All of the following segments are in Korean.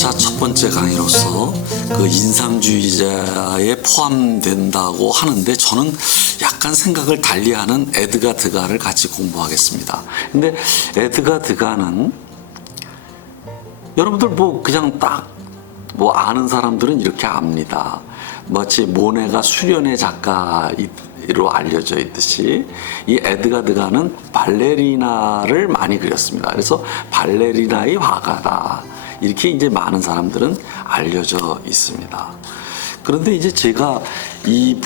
자, 첫 번째 강의로서 그 인상주의자에 포함된다고 하는데 저는 약간 생각을 달리하는 에드가 드가를 같이 공부하겠습니다. 근데 에드가 드가는 여러분들 뭐 그냥 딱 뭐 아는 사람들은 이렇게 압니다. 마치 모네가 수련의 작가로 알려져 있듯이 이 에드가 드가는 발레리나를 많이 그렸습니다. 그래서 발레리나의 화가다. 이렇게 이제 많은 사람들은 알려져 있습니다. 그런데 이제 제가 이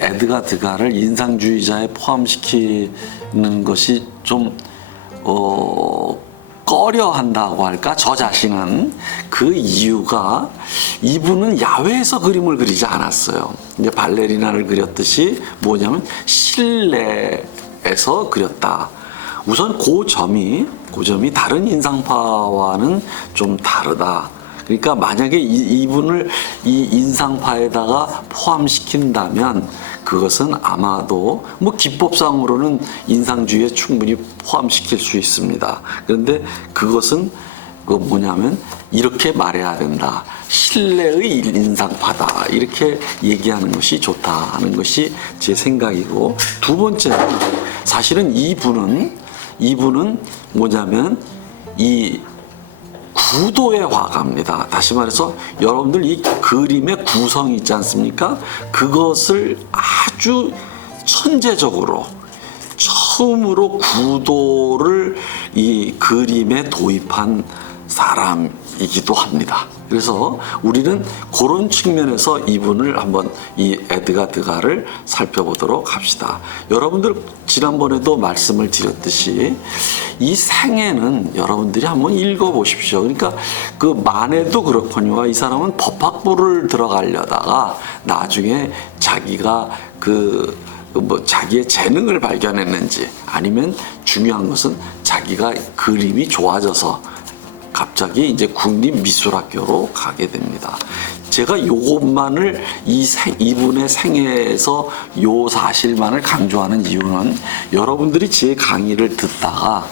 에드가 드가를 인상주의자에 포함시키는 것이 좀, 꺼려 한다고 할까? 저 자신은 그 이유가 이분은 야외에서 그림을 그리지 않았어요. 이제 발레리나를 그렸듯이 뭐냐면 실내에서 그렸다. 우선 그 점이 다른 인상파와는 좀 다르다. 그러니까 만약에 이분을 이 인상파에다가 포함시킨다면 그것은 아마도 뭐 기법상으로는 인상주의에 충분히 포함시킬 수 있습니다. 그런데 그것은 뭐냐면 이렇게 말해야 된다. 실내의 인상파다. 이렇게 얘기하는 것이 좋다 하는 것이 제 생각이고, 두 번째는 사실은 이분은 뭐냐면 이 구도의 화가입니다. 다시 말해서 여러분들 이 그림의 구성이 있지 않습니까? 그것을 아주 천재적으로 처음으로 구도를 이 그림에 도입한 사람이기도 합니다. 그래서 우리는 그런 측면에서 이분을 한번 이 에드가 드가를 살펴보도록 합시다. 여러분들 지난번에도 말씀을 드렸듯이 이 생애는 여러분들이 한번 읽어보십시오. 그러니까 그 마네도 그렇거니와 이 사람은 법학부를 들어가려다가 나중에 자기가 자기의 재능을 발견했는지 아니면 중요한 것은 자기가 그림이 좋아져서 갑자기 이제 국립미술학교로 가게 됩니다. 제가 요것만을 이분의 생애에서 요 사실만을 강조하는 이유는 여러분들이 제 강의를 듣다가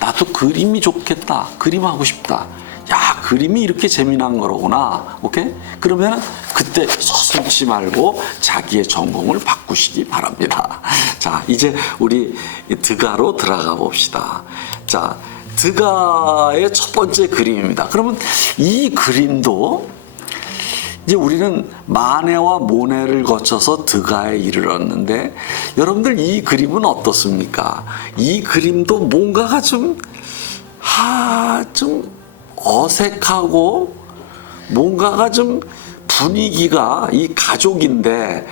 나도 그림이 좋겠다. 그림하고 싶다. 야, 그림이 이렇게 재미난 거로구나. 오케이? 그러면 그때 서슴지 말고 자기의 전공을 바꾸시기 바랍니다. 자, 이제 우리 드가로 들어가 봅시다. 자, 드가의 첫 번째 그림입니다. 그러면 이 그림도 이제 우리는 마네와 모네를 거쳐서 드가에 이르렀는데 여러분들 이 그림은 어떻습니까? 이 그림도 뭔가가 좀 어색하고 뭔가가 좀 분위기가 이 가족인데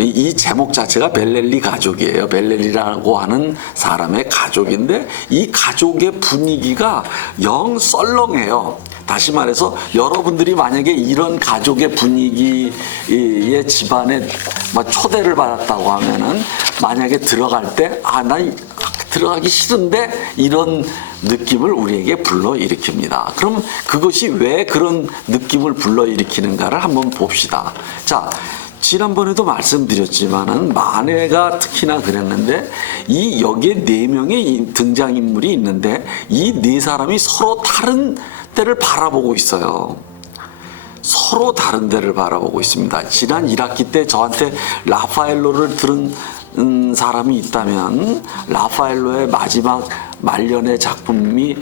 이 제목 자체가 벨렐리 가족이에요. 벨렐리라고 하는 사람의 가족인데 이 가족의 분위기가 영 썰렁해요. 다시 말해서 여러분들이 만약에 이런 가족의 분위기의 집안에 초대를 받았다고 하면은 만약에 들어갈 때 난 들어가기 싫은데 이런 느낌을 우리에게 불러일으킵니다. 그럼 그것이 왜 그런 느낌을 불러일으키는가를 한번 봅시다. 자, 지난번에도 말씀드렸지만은 마네가 특히나 그랬는데 여기에 4명의 등장인물이 있는데 이 4사람이 서로 다른 데를 바라보고 있어요. 서로 다른 데를 바라보고 있습니다. 지난 1학기 때 저한테 라파엘로를 들은 사람이 있다면 라파엘로의 마지막 말년의 작품이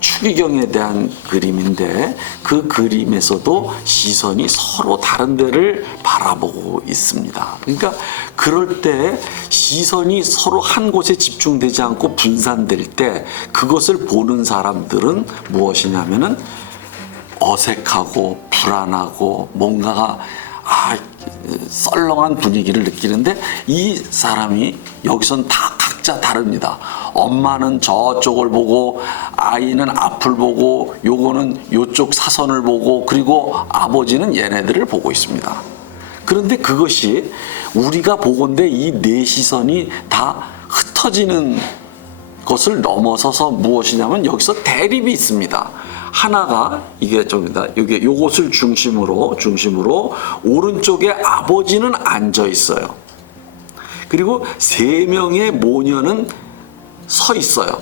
추기경에 대한 그림인데 그 그림에서도 시선이 서로 다른 데를 바라보고 있습니다. 그러니까 그럴 때 시선이 서로 한 곳에 집중되지 않고 분산될 때 그것을 보는 사람들은 무엇이냐면은 어색하고 불안하고 뭔가가 썰렁한 분위기를 느끼는데 이 사람이 여기선 다 각자 다릅니다. 엄마는 저쪽을 보고 아이는 앞을 보고 요거는 요쪽 사선을 보고 그리고 아버지는 얘네들을 보고 있습니다. 그런데 그것이 우리가 보건대 이 네 시선이 다 흩어지는 것을 넘어서서 무엇이냐면 여기서 대립이 있습니다. 하나가 이게 요것을 중심으로 오른쪽에 아버지는 앉아 있어요. 그리고 3명의 모녀는 서 있습니다.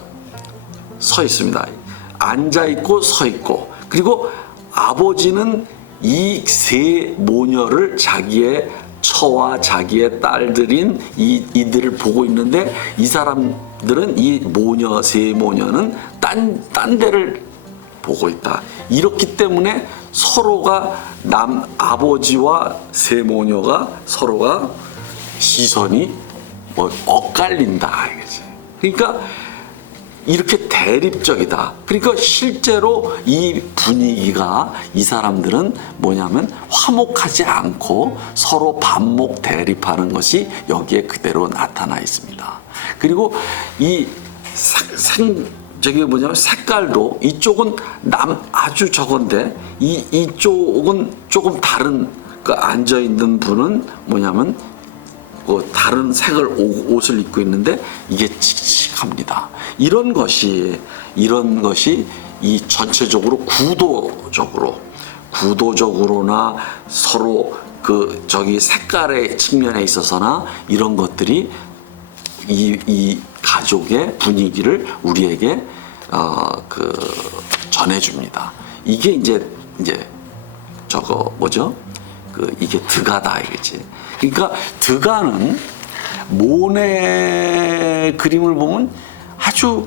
앉아 있고 서 있고 그리고 아버지는 이 세 모녀를 자기의 처와 자기의 딸들인 이들을 보고 있는데 이 사람들은 이 모녀 세 모녀는 딴 데를 보고 있다. 이렇기 때문에 서로가 아버지와 세 모녀가 서로가 시선이 뭐 엇갈린다 이거지. 그러니까 이렇게 대립적이다. 그러니까 실제로 이 분위기가 이 사람들은 뭐냐면 화목하지 않고 서로 반목 대립하는 것이 여기에 그대로 나타나 있습니다. 그리고 이 저기 뭐냐면 색깔도 이쪽은 아주 적은데 이쪽은 조금 다른 그 앉아 있는 분은 뭐냐면 다른 색을 옷을 입고 있는데 이게 칙칙합니다. 이런 것이 이 전체적으로 구도적으로나 서로 그 저기 색깔의 측면에 있어서나 이런 것들이 이 가족의 분위기를 우리에게 전해줍니다. 이게 이제 저거 뭐죠? 이게 드가다 이거지. 그러니까 드가는 모네 그림을 보면 아주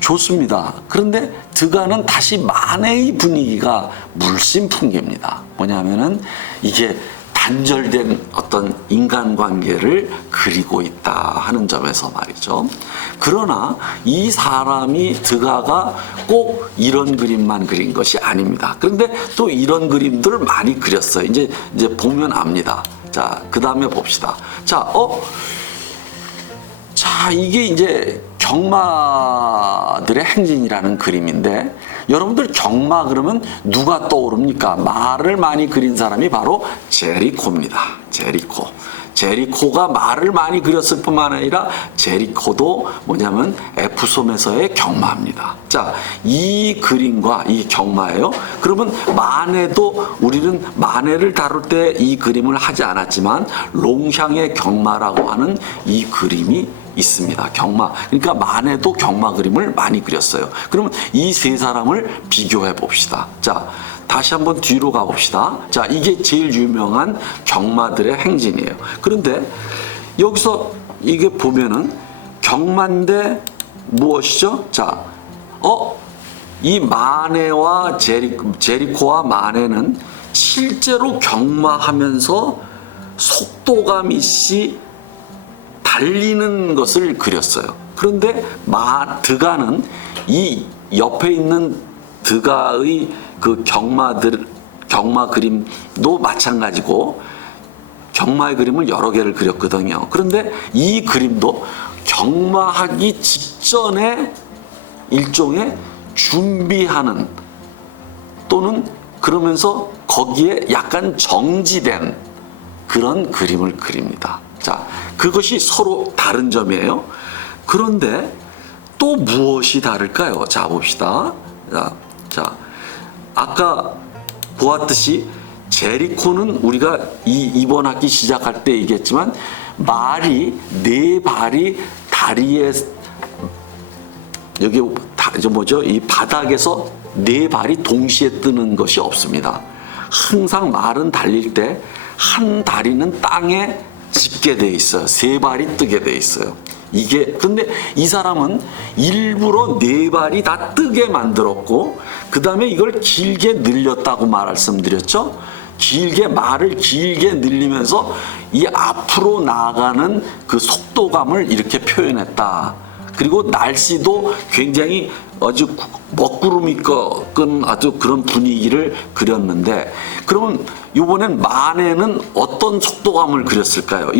좋습니다. 그런데 드가는 다시 마네의 분위기가 물씬 풍깁니다. 뭐냐면은 이게 단절된 어떤 인간관계를 그리고 있다 하는 점에서 말이죠. 그러나 이 사람이 드가가 꼭 이런 그림만 그린 것이 아닙니다. 그런데 또 이런 그림들을 많이 그렸어요. 이제 보면 압니다. 자, 그 다음에 봅시다. 자, 이게 이제 경마들의 행진이라는 그림인데 여러분들 경마 그러면 누가 떠오릅니까? 말을 많이 그린 사람이 바로 제리코입니다. 제리코가 말을 많이 그렸을 뿐만 아니라 제리코도 뭐냐면 에푸솜에서의 경마입니다. 자, 이 그림과 이 경마예요. 그러면 마네도 우리는 마네를 다룰 때 이 그림을 하지 않았지만 롱샹의 경마라고 하는 이 그림이 있습니다. 경마. 그러니까 마네도 경마 그림을 많이 그렸어요. 그러면 이 세 사람을 비교해 봅시다. 자, 다시 한번 뒤로 가봅시다. 자, 이게 제일 유명한 경마들의 행진이에요. 그런데 여기서 이게 보면은 경마인데 무엇이죠? 자, 이 마네와 제리코와 마네는 실제로 경마하면서 속도감 있이 달리는 것을 그렸어요. 그런데 드가는 이 옆에 있는 드가의 그 경마 그림도 마찬가지고 경마의 그림을 여러 개를 그렸거든요. 그런데 이 그림도 경마하기 직전에 일종의 준비하는 또는 그러면서 거기에 약간 정지된 그런 그림을 그립니다. 자, 그것이 서로 다른 점이에요. 그런데 또 무엇이 다를까요? 자, 봅시다. 자, 아까 보았듯이 제리코는 우리가 이번 학기 시작할 때 얘기했지만 네 발이 다리에 여기 이 바닥에서 네 발이 동시에 뜨는 것이 없습니다. 항상 말은 달릴 때 한 다리는 땅에 짚게 돼 있어요. 세 발이 뜨게 돼 있어요. 근데 이 사람은 일부러 네 발이 다 뜨게 만들었고, 그 다음에 이걸 길게 늘렸다고 말씀드렸죠? 말을 길게 늘리면서 이 앞으로 나아가는 그 속도감을 이렇게 표현했다. 그리고 날씨도 굉장히 아주 먹구름이 꺾은 아주 그런 분위기를 그렸는데, 그러면 이번엔 마네는 어떤 속도감을 그렸을까요?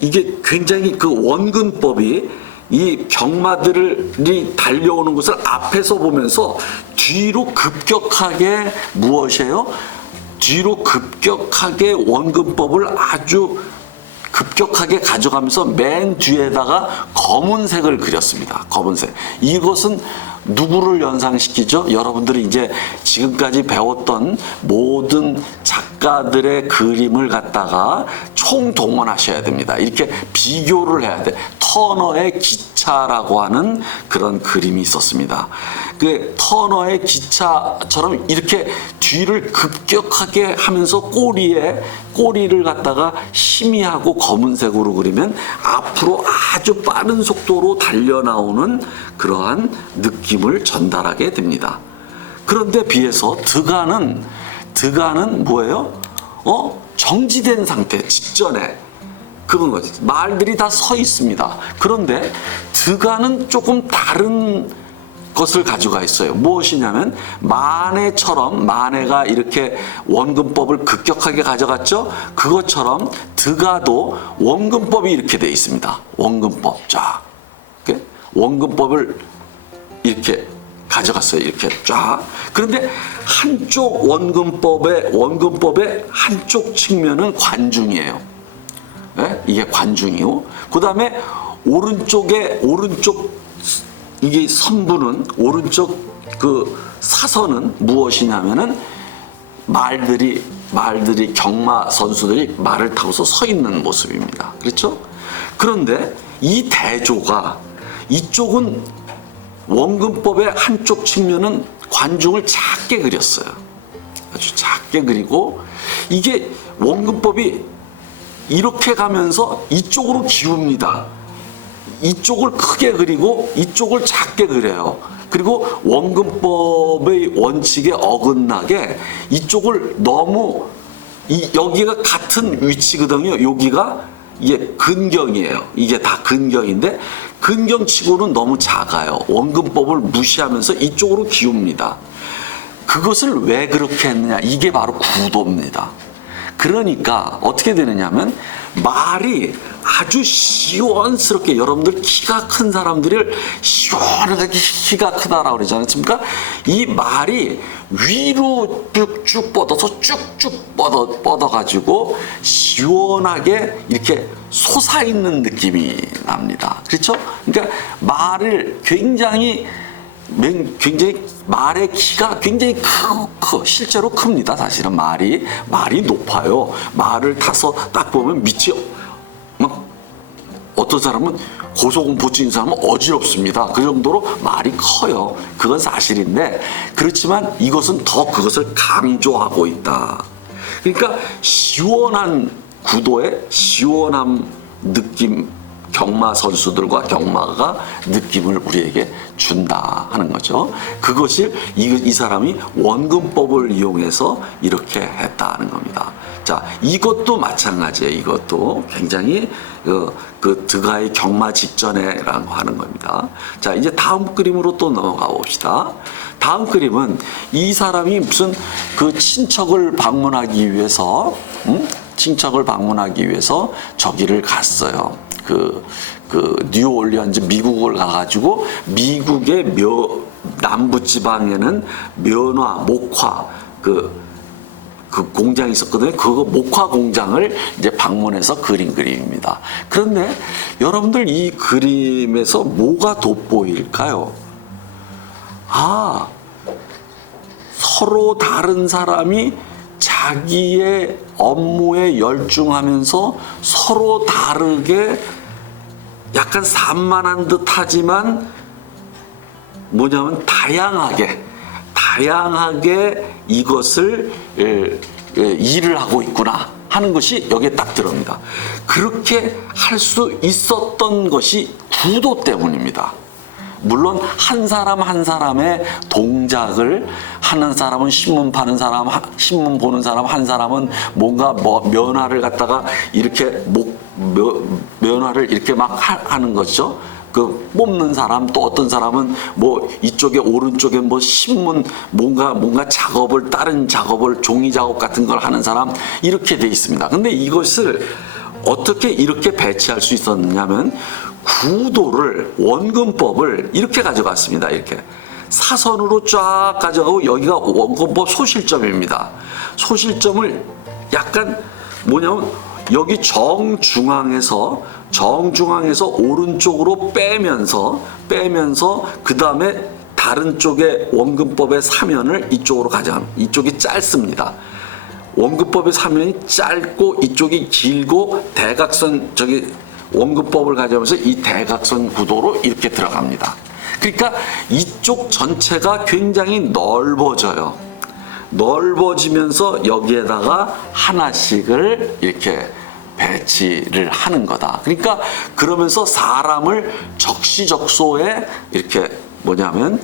이게 굉장히 그 원근법이 이 경마들이 달려오는 것을 앞에서 보면서 뒤로 급격하게 무엇이에요? 뒤로 급격하게 원근법을 아주 급격하게 가져가면서 맨 뒤에다가 검은색을 그렸습니다. 검은색. 이것은 누구를 연상시키죠? 여러분들이 이제 지금까지 배웠던 모든 작가들의 그림을 갖다가 총동원하셔야 됩니다. 이렇게 비교를 해야 돼. 더 터너의 기차라고 하는 그런 그림이 있었습니다. 그 터너의 기차처럼 이렇게 뒤를 급격하게 하면서 꼬리를 갖다가 희미하고 검은색으로 그리면 앞으로 아주 빠른 속도로 달려나오는 그러한 느낌을 전달하게 됩니다. 그런데 비해서 드가는 뭐예요? 정지된 상태 직전에 그런 거지. 말들이 다 서 있습니다. 그런데 드가는 조금 다른 것을 가져가 있어요. 무엇이냐면 만해가 이렇게 원근법을 급격하게 가져갔죠. 그것처럼 드가도 원근법이 이렇게 돼 있습니다. 원근법 쫙. 원근법을 이렇게 가져갔어요. 이렇게 쫙. 그런데 한쪽 원근법의 한쪽 측면은 관중이에요. 네? 이게 관중이고, 그 다음에 오른쪽 이게 선부는 오른쪽 그 사선은 무엇이냐면은 말들이 경마 선수들이 말을 타고서 서 있는 모습입니다. 그렇죠? 그런데 이 대조가 이쪽은 원근법의 한쪽 측면은 관중을 작게 그렸어요. 아주 작게 그리고 이게 원근법이 이렇게 가면서 이쪽으로 기웁니다. 이쪽을 크게 그리고 이쪽을 작게 그려요. 그리고 원근법의 원칙에 어긋나게 이쪽을 너무 여기가 같은 위치거든요. 여기가 이게 근경이에요. 이게 다 근경인데 근경치고는 너무 작아요. 원근법을 무시하면서 이쪽으로 기웁니다. 그것을 왜 그렇게 했느냐? 이게 바로 구도입니다. 그러니까 어떻게 되느냐면 말이 아주 시원스럽게, 여러분들 키가 큰 사람들을 시원하게 키가 크다라고 그러지 않습니까? 이 말이 위로 쭉쭉 뻗어서 쭉쭉 뻗어가지고 시원하게 이렇게 솟아있는 느낌이 납니다. 그렇죠? 그러니까 말을 굉장히 말의 키가 굉장히 실제로 큽니다. 사실은 말이 높아요. 말을 타서 딱 보면 밑이 막 어떤 사람은 고소공포증인 사람은 어지럽습니다. 그 정도로 말이 커요. 그건 사실인데 그렇지만 이것은 더 그것을 강조하고 있다. 그러니까 시원한 구도의 시원함 느낌, 경마 선수들과 경마가 느낌을 우리에게 준다 하는 거죠. 그것이 이 사람이 원근법을 이용해서 이렇게 했다는 겁니다. 자, 이것도 마찬가지예요. 이것도 굉장히 그 드가의 경마 직전에라고 하는 겁니다. 자, 이제 다음 그림으로 또 넘어가 봅시다. 다음 그림은 이 사람이 무슨 그 친척을 방문하기 위해서 저기를 갔어요. 그 뉴올리언즈 미국을 가가지고 미국의 남부 지방에는 목화 그 공장이 있었거든요. 그거 목화 공장을 이제 방문해서 그린 그림입니다. 그런데 여러분들 이 그림에서 뭐가 돋보일까요? 서로 다른 사람이 자기의 업무에 열중하면서 서로 다르게 약간 산만한 듯 하지만 뭐냐면 다양하게 이것을 일을 하고 있구나 하는 것이 여기에 딱 들어옵니다. 그렇게 할 수 있었던 것이 구도 때문입니다. 물론 한 사람 한 사람의 동작을, 하는 사람은 신문 파는 사람, 신문 보는 사람, 한 사람은 뭔가 면화를 갖다가 이렇게 면화를 이렇게 막 하는 거죠. 그 뽑는 사람, 또 어떤 사람은 뭐 이쪽에 오른쪽에 뭐 신문 뭔가 작업을, 다른 작업을, 종이 작업 같은 걸 하는 사람, 이렇게 돼 있습니다. 근데 이것을 어떻게 이렇게 배치할 수 있었느냐면 구도를, 원근법을 이렇게 가져갔습니다. 이렇게 사선으로 쫙 가져가고 여기가 원근법 소실점입니다. 소실점을 약간 뭐냐면 여기 정중앙에서 오른쪽으로 빼면서 그 다음에 다른 쪽에 원근법의 사면을 이쪽으로 가져갑니다. 이쪽이 짧습니다. 원근법의 사면이 짧고 이쪽이 길고 대각선, 저기 원근법을 가져오면서 이 대각선 구도로 이렇게 들어갑니다. 그러니까 이쪽 전체가 굉장히 넓어져요. 넓어지면서 여기에다가 하나씩을 이렇게 배치를 하는 거다. 그러니까 그러면서 사람을 적시적소에 이렇게 뭐냐면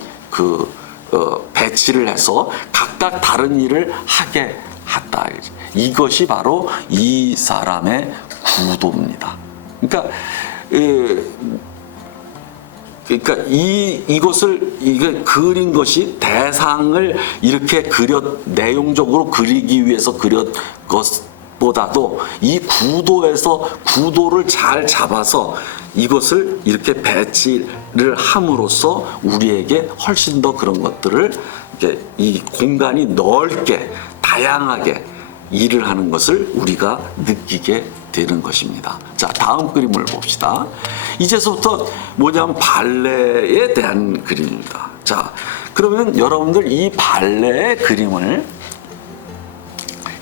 배치를 해서 각각 다른 일을 하게 했다. 이것이 바로 이 사람의 구도입니다. 그러니까 이것을 그린 것이 대상을 이렇게 내용적으로 그리기 위해서 그렸 것보다도 이 구도를 잘 잡아서 이것을 이렇게 배치를 함으로써 우리에게 훨씬 더 그런 것들을 이렇게 이 공간이 넓게 다양하게 일을 하는 것을 우리가 느끼게 되는 것입니다. 자, 다음 그림을 봅시다. 이제서부터 뭐냐면 발레에 대한 그림입니다. 자, 그러면 여러분들 이 발레의 그림을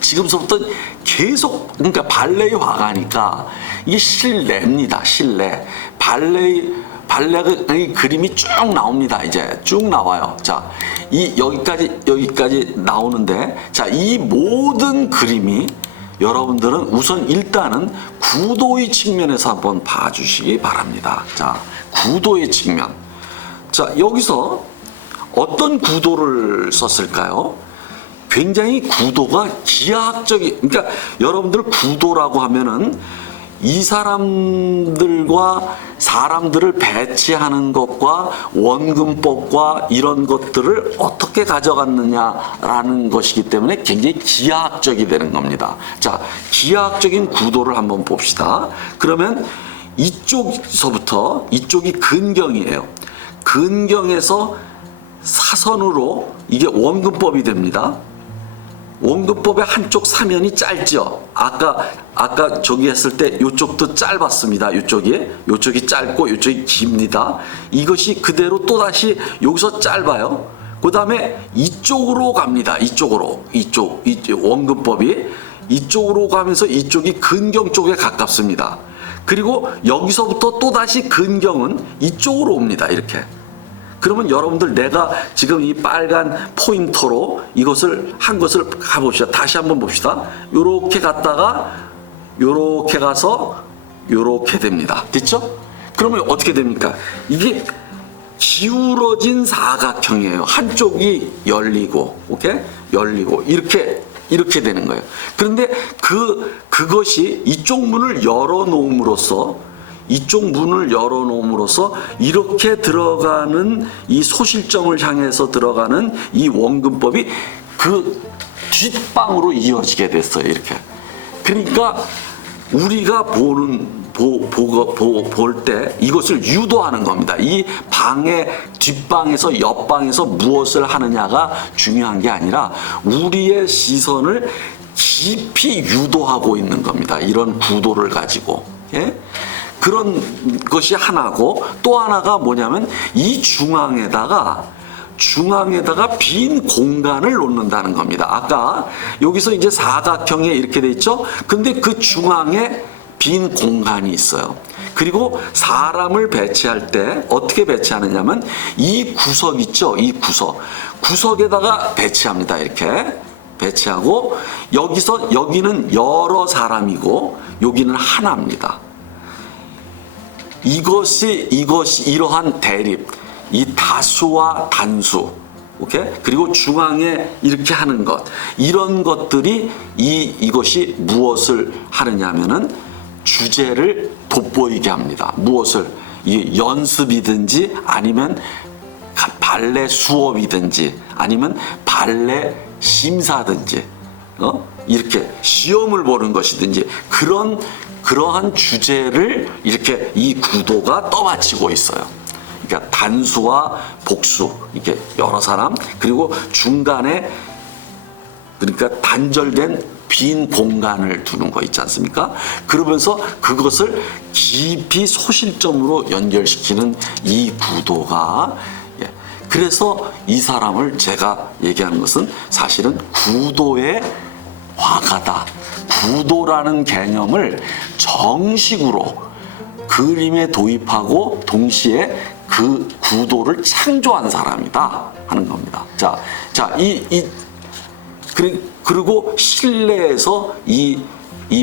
지금서부터 계속, 그러니까 발레의 화가니까 이게 실내입니다. 실내. 발레의 그림이 쭉 나옵니다. 이제 쭉 나와요. 자, 여기까지 나오는데, 자, 이 모든 그림이 여러분들은 우선 일단은 구도의 측면에서 한번 봐주시기 바랍니다. 자, 구도의 측면. 자, 여기서 어떤 구도를 썼을까요? 굉장히 구도가 기하학적인, 그러니까 여러분들 구도라고 하면은 이 사람들을 배치하는 것과 원근법과 이런 것들을 어떻게 가져갔느냐라는 것이기 때문에 굉장히 기하학적이 되는 겁니다. 자, 기하학적인 구도를 한번 봅시다. 그러면 이쪽서부터, 이쪽이 근경이에요. 근경에서 사선으로 이게 원근법이 됩니다. 원근법의 한쪽 사면이 짧죠. 아까 저기 했을 때 이쪽도 짧았습니다. 이쪽이 짧고 이쪽이 깁니다. 이것이 그대로 또다시 여기서 짧아요. 그 다음에 이쪽으로 갑니다. 이쪽 원근법이 이쪽으로 가면서 이쪽이 근경 쪽에 가깝습니다. 그리고 여기서부터 또다시 근경은 이쪽으로 옵니다. 이렇게. 그러면 여러분들 내가 지금 이 빨간 포인터로 이것을 한 것을 가봅시다. 다시 한번 봅시다. 요렇게 갔다가 요렇게 가서 요렇게 됩니다. 됐죠? 그러면 어떻게 됩니까? 이게 기울어진 사각형이에요. 한쪽이 열리고, 오케이? 열리고 이렇게 되는 거예요. 그런데 그것이 이쪽 문을 열어놓음으로써 이렇게 들어가는 이 소실점을 향해서 들어가는 이 원근법이 그 뒷방으로 이어지게 됐어요. 이렇게. 그러니까 우리가 볼 때 이것을 유도하는 겁니다. 이 방의 뒷방에서 옆방에서 무엇을 하느냐가 중요한 게 아니라 우리의 시선을 깊이 유도하고 있는 겁니다. 이런 구도를 가지고. 예? 그런 것이 하나고, 또 하나가 뭐냐면 이 중앙에다가 빈 공간을 놓는다는 겁니다. 아까 여기서 이제 사각형에 이렇게 돼 있죠? 근데 그 중앙에 빈 공간이 있어요. 그리고 사람을 배치할 때 어떻게 배치하느냐면 이 구석 있죠? 이 구석에다가 배치합니다. 이렇게 배치하고, 여기는 여러 사람이고 여기는 하나입니다. 이것이 이러한 대립, 이 다수와 단수, 오케이? 그리고 중앙에 이렇게 하는 것, 이런 것들이 이것이 무엇을 하느냐면은 주제를 돋보이게 합니다. 무엇을? 이 연습이든지 아니면 발레 수업이든지 아니면 발레 심사든지, 이렇게 시험을 보는 것이든지 그러한 주제를 이렇게 이 구도가 떠받치고 있어요. 그러니까 단수와 복수, 이렇게 여러 사람, 그리고 중간에 그러니까 단절된 빈 공간을 두는 거 있지 않습니까? 그러면서 그것을 깊이 소실점으로 연결시키는 이 구도가, 그래서 이 사람을 제가 얘기하는 것은 사실은 구도의 화가다. 구도라는 개념을 정식으로 그림에 도입하고 동시에 그 구도를 창조한 사람이다 하는 겁니다. 그리고 실내에서 이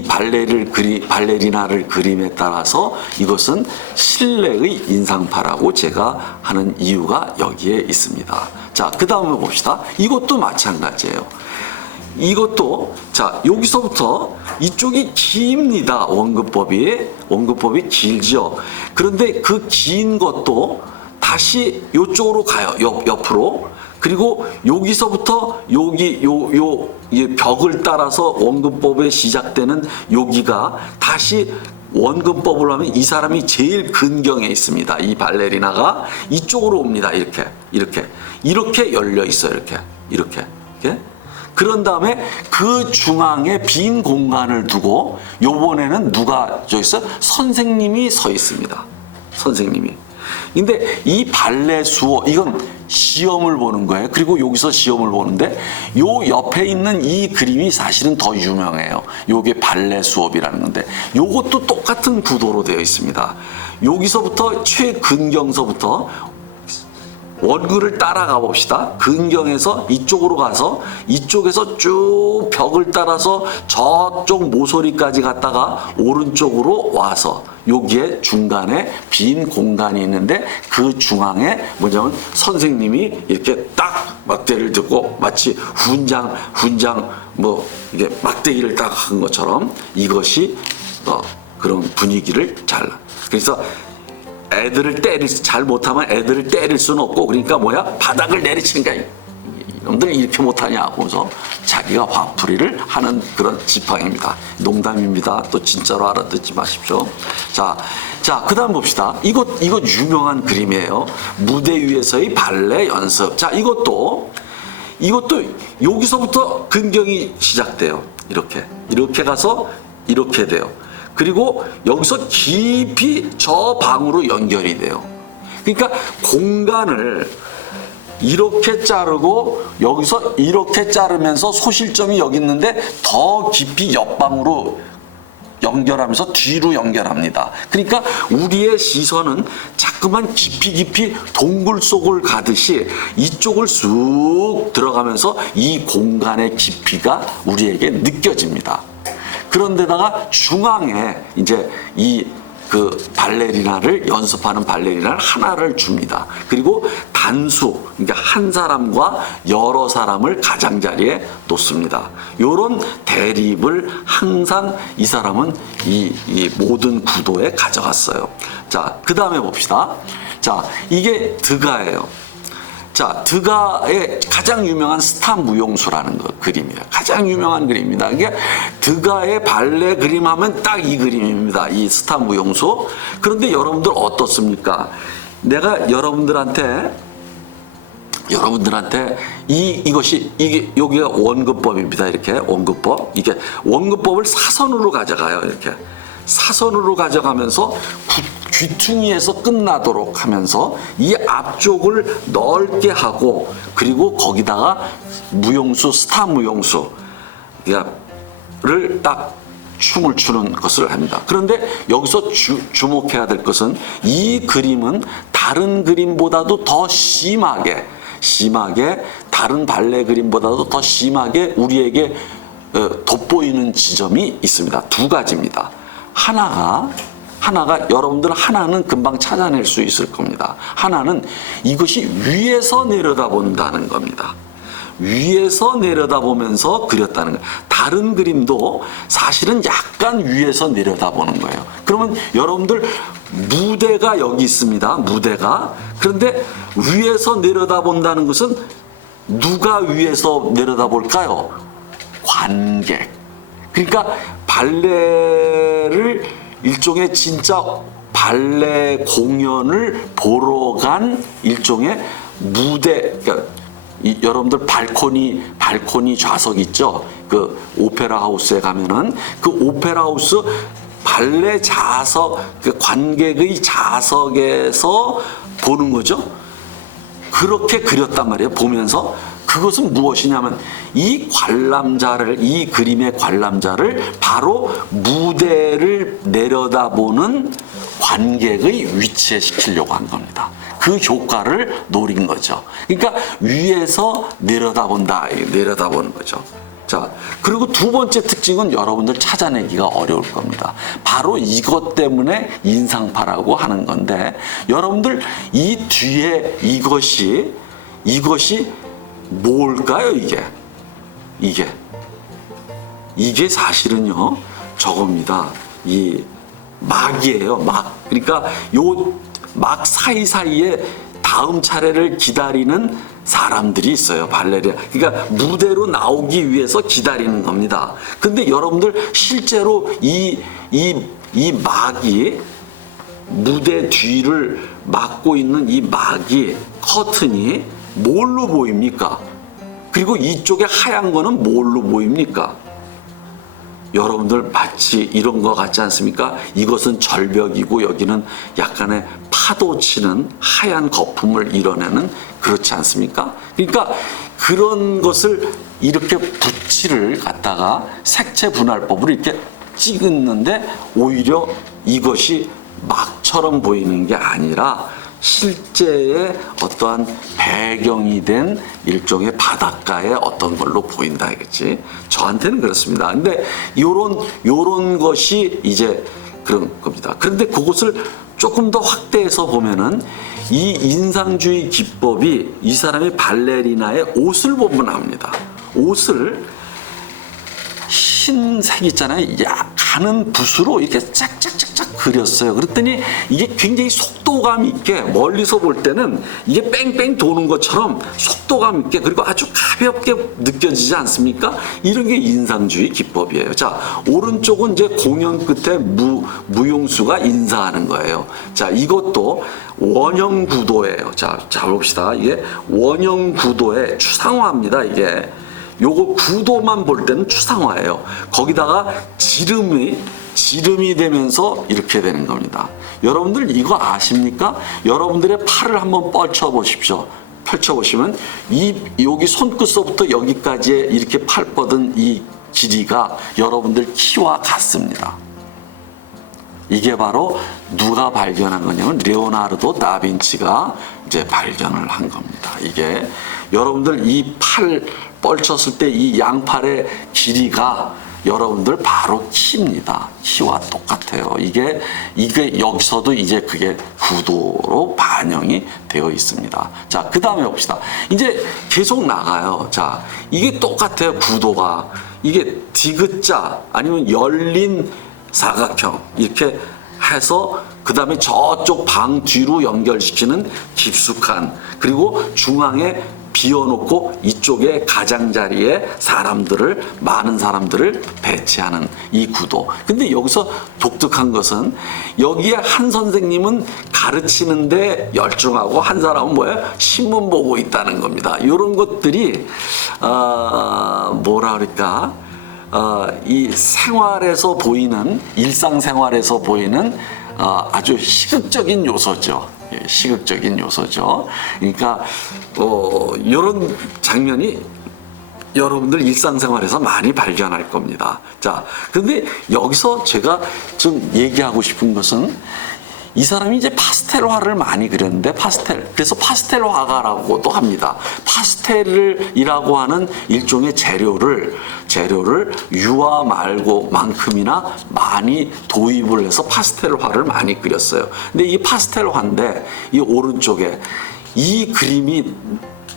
발레리나를 그림에 따라서 이것은 실내의 인상파라고 제가 하는 이유가 여기에 있습니다. 자, 그 다음에 봅시다. 이것도 마찬가지예요. 이것도 자, 여기서부터 이쪽이 깁니다. 원근법이 길죠. 그런데 그 긴 것도 다시 이쪽으로 가요. 옆으로. 그리고 여기서부터 이 벽을 따라서 원근법에 시작되는 여기가 다시 원근법을 하면 이 사람이 제일 근경에 있습니다. 이 발레리나가 이쪽으로 옵니다. 이렇게 열려 있어요. 이렇게. 그런 다음에 그 중앙에 빈 공간을 두고 요번에는 누가 저 있어요? 선생님이 서 있습니다. 선생님이. 근데 이 발레 수업, 이건 시험을 보는 거예요. 그리고 여기서 시험을 보는데 요 옆에 있는 이 그림이 사실은 더 유명해요. 요게 발레 수업이라는 건데 요것도 똑같은 구도로 되어 있습니다. 여기서부터 최근경서부터 원근을 따라가 봅시다. 근경에서 이쪽으로 가서 이쪽에서 쭉 벽을 따라서 저쪽 모서리까지 갔다가 오른쪽으로 와서 여기에 중간에 빈 공간이 있는데 그 중앙에 뭐냐면 선생님이 이렇게 딱 막대를 듣고 마치 훈장 뭐 이게 막대기를 딱 한 것처럼 이것이 그런 분위기를 그래서 애들을 잘 못하면 애들을 때릴 수는 없고 그러니까 바닥을 내리치니까 이놈들 이렇게 못하냐 하고서 자기가 화풀이를 하는 그런 지팡입니다. 농담입니다. 또 진짜로 알아듣지 마십시오. 자, 그 다음 봅시다. 이거 유명한 그림이에요. 무대 위에서의 발레 연습. 자, 이것도 여기서부터 근경이 시작돼요. 이렇게 가서 이렇게 돼요. 그리고 여기서 깊이 저 방으로 연결이 돼요. 그러니까 공간을 이렇게 자르고 여기서 이렇게 자르면서 소실점이 여기 있는데 더 깊이 옆방으로 연결하면서 뒤로 연결합니다. 그러니까 우리의 시선은 자꾸만 깊이 동굴 속을 가듯이 이쪽을 쑥 들어가면서 이 공간의 깊이가 우리에게 느껴집니다. 그런데다가 중앙에 이제 그 발레리나를 연습하는 발레리나를 하나를 줍니다. 그리고 그러니까 한 사람과 여러 사람을 가장자리에 놓습니다. 이런 대립을 항상 이 사람은 이 모든 구도에 가져갔어요. 자, 그 다음에 봅시다. 자, 이게 드가예요. 자, 드가의 가장 유명한 스타 무용수라는 그림이에요. 가장 유명한 그림입니다. 이게 드가의 발레 그림 하면 딱 이 그림입니다. 이 스타 무용수. 그런데 여러분들 어떻습니까? 내가 여러분들한테 이게 여기가 원근법입니다. 이렇게 원근법. 이게 원근법을 사선으로 가져가요. 이렇게. 사선으로 가져가면서 귀퉁이에서 끝나도록 하면서 이 앞쪽을 넓게 하고 그리고 거기다가 스타 무용수를 딱 춤을 추는 것을 합니다. 그런데 여기서 주목해야 될 것은 이 그림은 다른 그림보다도 더 심하게 다른 발레 그림보다도 더 심하게 우리에게 돋보이는 지점이 있습니다. 두 가지입니다. 하나가 여러분들 하나는 금방 찾아낼 수 있을 겁니다. 하나는 이것이 위에서 내려다본다는 겁니다. 위에서 내려다보면서 그렸다는 거예요. 다른 그림도 사실은 약간 위에서 내려다보는 거예요. 그러면 여러분들 무대가 여기 있습니다. 무대가. 그런데 위에서 내려다본다는 것은 누가 위에서 내려다볼까요? 관객. 그러니까 발레를 일종의 진짜 발레 공연을 보러 간 일종의 무대, 그러니까 여러분들 발코니 좌석 있죠? 그 오페라 하우스에 가면은 그 오페라 하우스 발레 좌석, 그 관객의 좌석에서 보는 거죠. 그렇게 그렸단 말이에요. 보면서 그것은 무엇이냐면 이 관람자를, 이 그림의 관람자를 바로 무대를 내려다보는 관객의 위치에 시키려고 한 겁니다. 그 효과를 노린 거죠. 그러니까 위에서 내려다본다, 내려다보는 거죠. 자, 그리고 두 번째 특징은 여러분들 찾아내기가 어려울 겁니다. 바로 이것 때문에 인상파라고 하는 건데, 여러분들 이 뒤에 이것이 뭘까요, 이게 사실은요, 저겁니다. 이 막이에요, 막. 그러니까 요 막 사이사이에 다음 차례를 기다리는 사람들이 있어요, 발레리나. 그러니까 무대로 나오기 위해서 기다리는 겁니다. 근데 여러분들 실제로 이 막이, 무대 뒤를 막고 있는 이 막이, 커튼이 뭘로 보입니까? 그리고 이쪽에 하얀 거는 뭘로 보입니까? 여러분들 마치 이런 거 같지 않습니까? 이것은 절벽이고 여기는 약간의 파도 치는 하얀 거품을 이뤄내는, 그렇지 않습니까? 그러니까 그런 것을 이렇게 붓칠을 갖다가 색채 분할법으로 이렇게 찍었는데 오히려 이것이 막처럼 보이는 게 아니라 실제의 어떠한 배경이 된 일종의 바닷가의 어떤 걸로 보인다 이거지. 저한테는 그렇습니다. 근데 요런 것이 이제 그런 겁니다. 그런데 그것을 조금 더 확대해서 보면은 이 인상주의 기법이 이 사람의 발레리나의 옷을 보면 압니다. 옷을 흰색 있잖아요. 가는 붓으로 이렇게 짝짝짝짝 그렸어요. 그랬더니 이게 굉장히 속도감 있게, 멀리서 볼 때는 이게 뺑뺑 도는 것처럼 속도감 있게, 그리고 아주 가볍게 느껴지지 않습니까? 이런 게 인상주의 기법이에요. 자, 오른쪽은 이제 공연 끝에 무용수가 인사하는 거예요. 자, 이것도 원형 구도예요. 자, 봅시다. 이게 원형 구도의 추상화입니다. 이게. 요거 구도만 볼 때는 추상화예요. 거기다가 지름이 되면서 이렇게 되는 겁니다. 여러분들 이거 아십니까? 여러분들의 팔을 한번 펼쳐 보십시오. 펼쳐보시면 여기 손끝서부터 여기까지의 이렇게 팔 뻗은 이 길이가 여러분들 키와 같습니다. 이게 바로 누가 발견한 거냐면 레오나르도 다빈치가 이제 발견을 한 겁니다. 이게 여러분들 이 팔 뻗쳤을 때 이 양팔의 길이가 여러분들 바로 키입니다. 키와 똑같아요. 이게 여기서도 이제 그게 구도로 반영이 되어 있습니다. 자, 그 다음에 봅시다. 이제 계속 나가요. 자, 이게 똑같아요. 구도가. 이게 디귿자 아니면 열린 사각형 이렇게 해서 그 다음에 저쪽 방 뒤로 연결시키는 깊숙한, 그리고 중앙에 비워놓고 이쪽에 가장자리에 많은 사람들을 배치하는 이 구도. 근데 여기서 독특한 것은 여기에 한 선생님은 가르치는데 열중하고 한 사람은 뭐예요? 신문 보고 있다는 겁니다. 이런 것들이 뭐라 그럴까? 이 생활에서 보이는, 일상생활에서 보이는 아주 시극적인 요소죠. 시극적인 요소죠. 그러니까 이런 장면이 여러분들 일상생활에서 많이 발견할 겁니다. 자, 그런데 여기서 제가 좀 얘기하고 싶은 것은 이 사람이 이제 파스텔화를 많이 그렸는데 그래서 파스텔 화가라고도 합니다. 파스텔이라고 하는 일종의 재료를 유화 말고 만큼이나 많이 도입을 해서 파스텔화를 많이 그렸어요. 근데 이 파스텔화인데 이 오른쪽에 이 그림이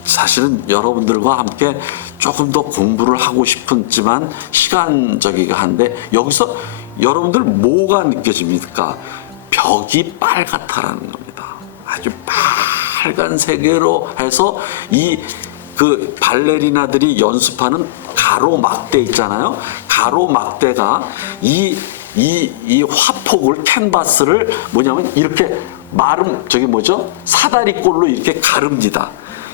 사실은 여러분들과 함께 조금 더 공부를 하고 싶지만 시간적이긴 한데 여기서 여러분들 뭐가 느껴집니까? 벽이 빨갛다라는 겁니다. 아주 빨간색으로 해서 그 발레리나들이 연습하는 가로막대 있잖아요. 가로막대가 이 화폭을, 캔버스를 뭐냐면 이렇게 사다리꼴로 이렇게 가릅니다.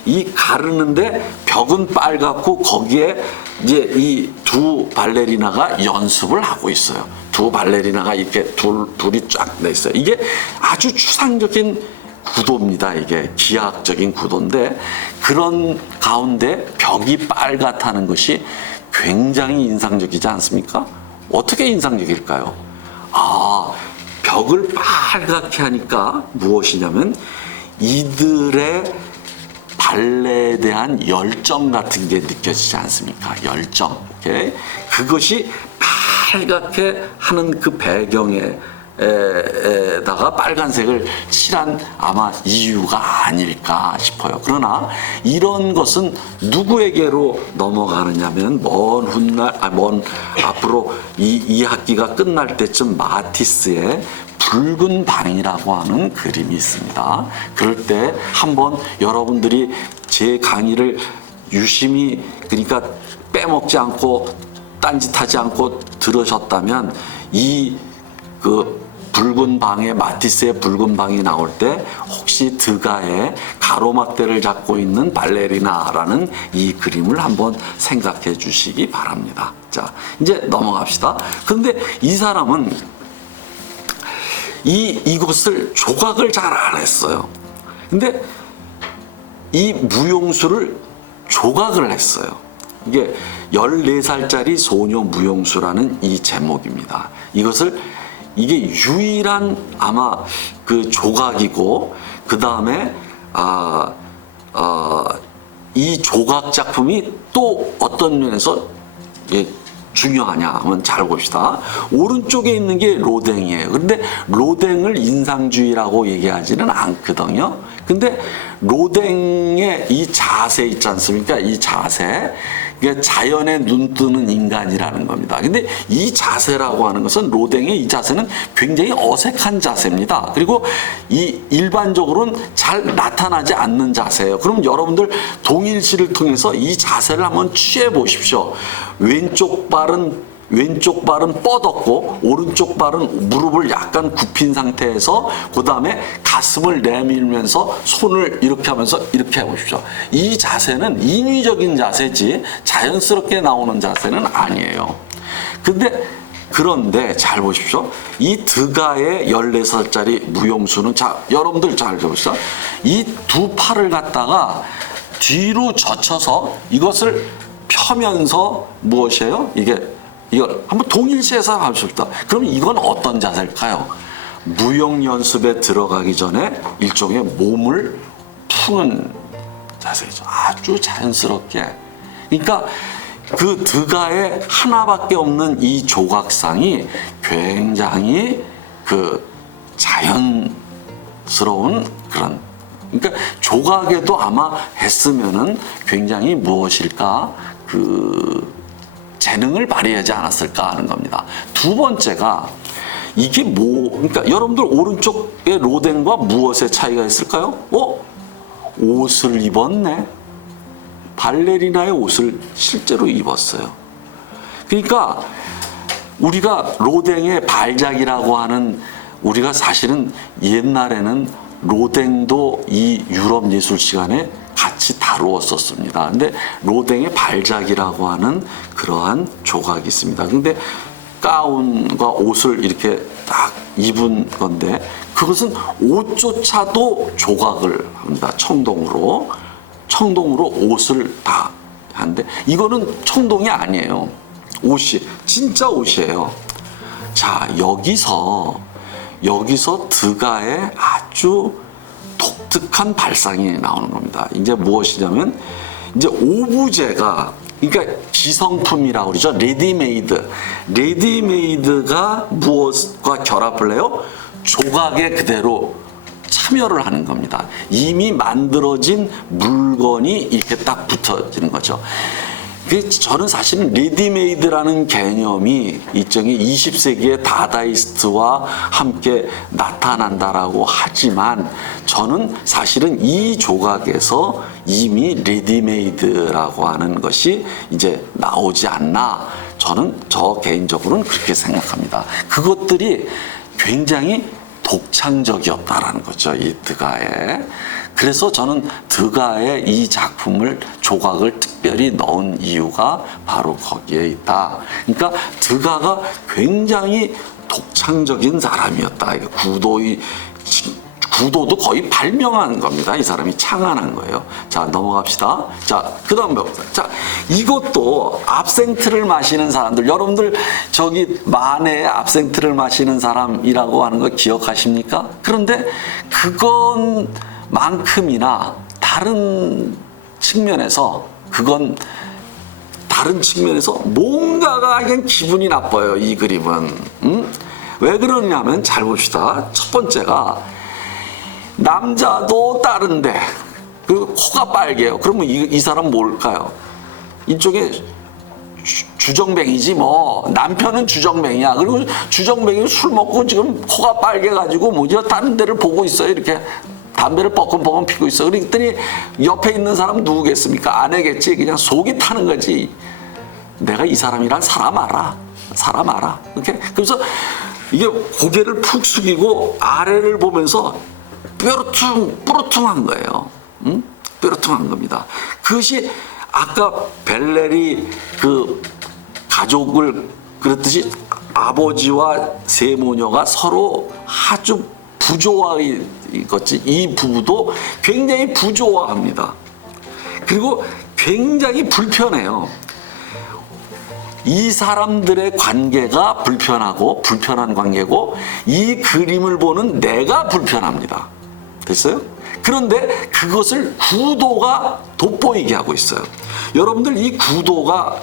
이 가르는데 벽은 빨갛고 거기에 이제 이 두 발레리나가 연습을 하고 있어요. 두 발레리나가 이렇게 둘이 쫙 돼 있어요. 이게 아주 추상적인 구도입니다. 이게 기하학적인 구도인데 그런 가운데 벽이 빨갛다는 것이 굉장히 인상적이지 않습니까? 어떻게 인상적일까요? 벽을 빨갛게 하니까 무엇이냐면 이들의 발레에 대한 열정 같은 게 느껴지지 않습니까? 열정. 오케이? 그것이 빨갛게 하는 그 배경에 에다가 빨간색을 칠한 아마 이유가 아닐까 싶어요. 그러나 이런 것은 누구에게로 넘어가느냐면 먼 앞으로 이 학기가 끝날 때쯤 마티스의 붉은 방이라고 하는 그림이 있습니다. 그럴 때 한번 여러분들이 제 강의를 유심히 그러니까 빼먹지 않고 딴짓하지 않고 들으셨다면 붉은 방에 마티스의 붉은 방이 나올 때 혹시 드가의 가로막대를 잡고 있는 발레리나라는 이 그림을 한번 생각해 주시기 바랍니다. 자, 이제 넘어갑시다. 그런데 이 사람은 이것을 조각을 잘 안 했어요. 근데 이 무용수를 조각을 했어요. 이게 14살짜리 소녀 무용수라는 이 제목입니다. 이게 유일한 아마 그 조각이고 그 다음에 이 조각 작품이 또 어떤 면에서 중요하냐 하면 잘 봅시다. 오른쪽에 있는 게 로댕이에요. 그런데 로댕을 인상주의라고 얘기하지는 않거든요. 근데 로댕의 이 자세 있지 않습니까? 이 자세. 이게 자연에 눈 뜨는 인간이라는 겁니다. 근데 이 자세라고 하는 것은 로댕의 이 자세는 굉장히 어색한 자세입니다. 그리고 이 일반적으로는 잘 나타나지 않는 자세예요. 그럼 여러분들 동일시를 통해서 이 자세를 한번 취해 보십시오. 왼쪽 발은 뻗었고 오른쪽 발은 무릎을 약간 굽힌 상태에서 그 다음에 가슴을 내밀면서 손을 이렇게 하면서 이렇게 해보십시오. 이 자세는 인위적인 자세지 자연스럽게 나오는 자세는 아니에요. 그런데 잘 보십시오. 이 드가의 14살짜리 무용수는 자 여러분들 잘 보십시오. 이 두 팔을 갖다가 뒤로 젖혀서 이것을 펴면서 무엇이에요? 이걸 한번 동일시해서 합시다. 그럼 이건 어떤 자세일까요? 무용 연습에 들어가기 전에 일종의 몸을 푸는 자세죠. 아주 자연스럽게. 그러니까 그 드가의 하나밖에 없는 이 조각상이 굉장히 그 자연스러운 그런. 그러니까 조각에도 아마 했으면은 굉장히 무엇일까 재능을 발휘하지 않았을까 하는 겁니다. 두 번째가 이게 그러니까 여러분들 오른쪽의 로댕과 무엇의 차이가 있을까요? 옷을 입었네. 발레리나의 옷을 실제로 입었어요. 그러니까 우리가 로댕의 발작이라고 하는 우리가 사실은 옛날에는 로댕도 이 유럽 예술 시간에 같이 다루었었습니다. 근데 로댕의 발작이라고 하는 그러한 조각이 있습니다. 근데 가운과 옷을 이렇게 딱 입은 건데 그것은 옷조차도 조각을 합니다. 청동으로 옷을 다 하는데 이거는 청동이 아니에요. 진짜 옷이에요. 자, 여기서 드가의 아주 독특한 발상이 나오는 겁니다. 이제 무엇이냐면 이제 오브제가 그러니까 기성품이라고 그러죠. 레디메이드가 무엇과 결합을 해요? 조각에 그대로 참여를 하는 겁니다. 이미 만들어진 물건이 이렇게 딱 붙어지는 거죠. 저는 사실은 레디메이드라는 개념이 일종의 20세기의 다다이스트와 함께 나타난다라고 하지만 저는 사실은 이 조각에서 이미 레디메이드라고 하는 것이 이제 나오지 않나 저 개인적으로는 그렇게 생각합니다. 그것들이 굉장히 독창적이었다라는 거죠. 이 드가에. 그래서 저는 드가의 이 조각을 특별히 넣은 이유가 바로 거기에 있다. 그러니까 드가가 굉장히 독창적인 사람이었다. 구도도 거의 발명한 겁니다. 이 사람이 창안한 거예요. 자, 넘어갑시다. 자, 그 다음 배웁니다. 자, 이것도 absente를 마시는 사람들, 여러분들 저기 만에 absente를 마시는 사람이라고 하는 거 기억하십니까? 그런데 그건만큼이나 다른 측면에서 뭔가가 그냥 기분이 나빠요. 이 그림은. 왜 그러냐면 잘 봅시다. 첫 번째가 남자도 다른데 그 코가 빨개요. 그러면 이 사람 뭘까요? 이쪽에 주정뱅이지 뭐. 남편은 주정뱅이야. 그리고 주정뱅이 술 먹고 지금 코가 빨개가지고 뭐죠? 다른 데를 보고 있어요. 이렇게 담배를 뻐끔뻐끔 피고 있어. 그랬더니 옆에 있는 사람은 누구겠습니까? 아내겠지. 그냥 속이 타는 거지. 내가 이 사람이란 사람 알아. 이렇게. 그래서 이게 고개를 푹 숙이고 아래를 보면서 뾰루퉁한 거예요. 뾰루퉁한 겁니다. 그것이 아까 벨레리 그 가족을 그랬듯이 아버지와 세모녀가 서로 아주 부조화했지. 이 부부도 굉장히 부조화합니다. 그리고 굉장히 불편해요. 이 사람들의 관계가 불편한 관계고 이 그림을 보는 내가 불편합니다. 됐어요? 그런데 그것을 구도가 돋보이게 하고 있어요. 여러분들 이 구도가